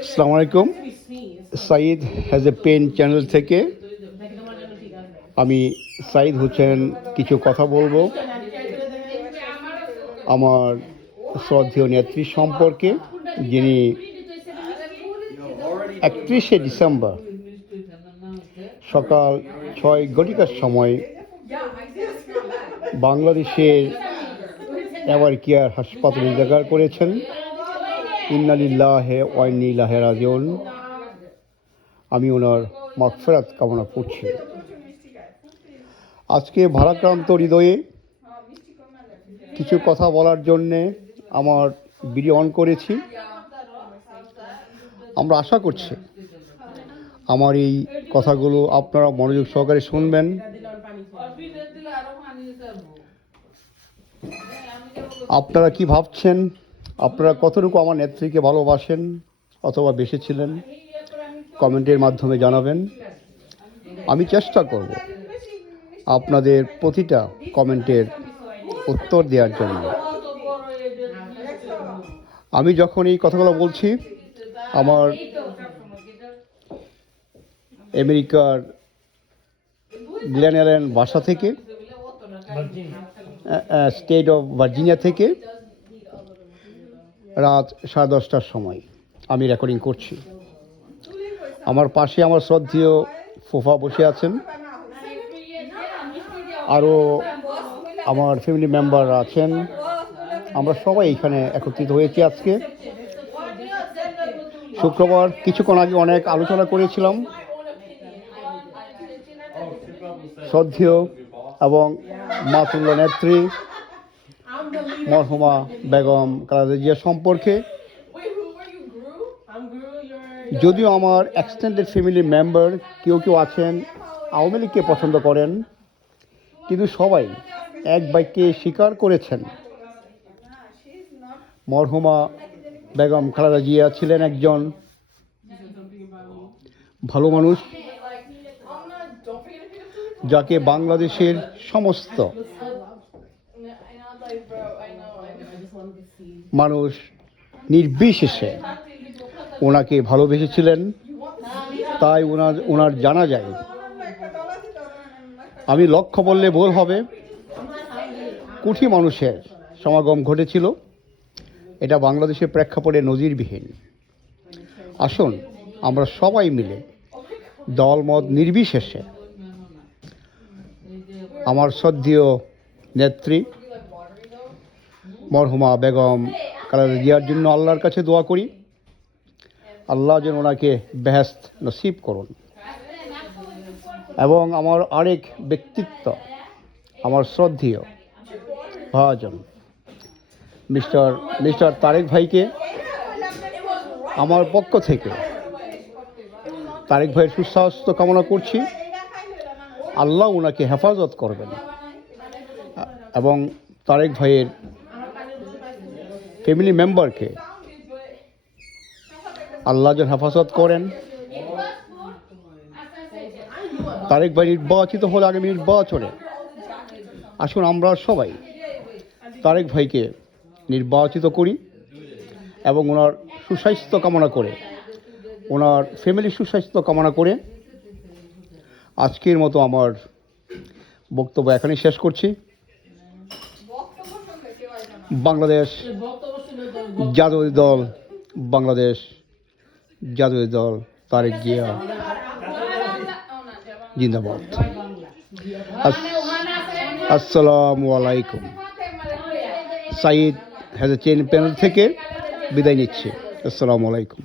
আসসালামু আলাইকুম। Saeed has a pen channel থেকে আমি সাইদ হোসেন কিছু কথা বলবো আমার শ্রদ্ধেয় নেত্রী সম্পর্কে, যিনি 31শে ডিসেম্বর সকাল 6 ঘটিকার সময় বাংলাদেশের এভার কেয়ার হাসপাতালে ইন্তেকাল করেছেন। ইন্না লিল্লাহি ওয়া ইন্না ইলাইহি রাজিউন। আমি ওনার মাগফিরাত কামনা করছি। আজকে ভারাক্রান্ত হৃদয়ে কিছু কথা বলার জন্যে আমার ভিডিও অন করেছি। আমরা আশা করছি আমার এই কথাগুলো আপনারা মনোযোগ সহকারে শুনবেন। আপনারা কি ভাবছেন, আপনারা কতটুকু আমার নেত্রীকে ভালোবাসেন অথবা বেসেছিলেন, কমেন্টের মাধ্যমে জানাবেন। আমি চেষ্টা করব আপনাদের প্রতিটা কমেন্টের উত্তর দেওয়ার জন্য। আমি যখন এই কথাগুলো বলছি, আমার আমেরিকার গ্লেন অ্যালেন বাসা থেকে, স্টেট অফ ভার্জিনিয়া থেকে রাত 10:30টার সময় আমি রেকর্ডিং করছি। আমার পাশে আমার শ্রদ্ধেয় ফুফা বসে আছেন, আরও আমার ফ্যামিলি মেম্বার আছেন। আমরা সবাই এখানে একত্রিত হয়েছি আজকে শুক্রবার। কিছুক্ষণ আগে অনেক আলোচনা করেছিলাম শ্রদ্ধেয় এবং মাতুল্য নেত্রী মরহুমা বেগম খালেদা জিয়া সম্পর্কে। যদিও আমার এক্সটেন্ডেড ফ্যামিলি মেম্বার কেউ কেউ আছেন আওয়ামী লীগকে পছন্দ করেন, কিন্তু সবাই এক বাক্যে স্বীকার করেছেন মরহুমা বেগম খালেদা জিয়া ছিলেন একজন ভালো মানুষ, যাকে বাংলাদেশের সমস্ত মানুষ নির্বিশেষে ওনাকে ভালোবেসেছিলেন। তাই ওনার জানা যায়, আমি লক্ষ্য বললে ভুল হবে, কোটি মানুষের সমাগম ঘটেছিল। এটা বাংলাদেশের প্রেক্ষাপটে নজিরবিহীন। আসুন আমরা সবাই মিলে দলমত নির্বিশেষে আমার শ্রদ্ধেয় নেত্রী মরহুমা বেগম খালেদা জিয়ার জন্য আল্লাহর কাছে দোয়া করি। আল্লাহ যেন ওনাকে বেহেশত নসিব করুন। এবং আমার আরেক ব্যক্তিত্ব, আমার শ্রদ্ধেয় ভাজন মিস্টার তারেক ভাইকে আমার পক্ষ থেকে তারেক ভাইয়ের সুস্বাস্থ্য কামনা করছি। আল্লাহ ওনাকে হেফাজত করবেন এবং তারেক ভাইয়ের ফ্যামিলি মেম্বারকে আল্লাহ যেন হেফাজত করেন। তারেক ভাই নির্বাচিত হলে আগামী নির্বাচনে আসুন আমরা সবাই তারেক ভাইকে নির্বাচিত করি এবং ওনার সুস্বাস্থ্য কামনা করে, ওনার ফ্যামিলির সুস্বাস্থ্য কামনা করে আজকের মতো আমার বক্তব্য এখানেই শেষ করছি। বাংলাদেশ জাতীয় দল, বাংলাদেশ জাতীয় দল, তারেক জিয়া জিন্দাবাদ। আসসালামু আলাইকুম। Saeed has a chain panel থেকে বিদায় নিচ্ছে। আসসালামু আলাইকুম।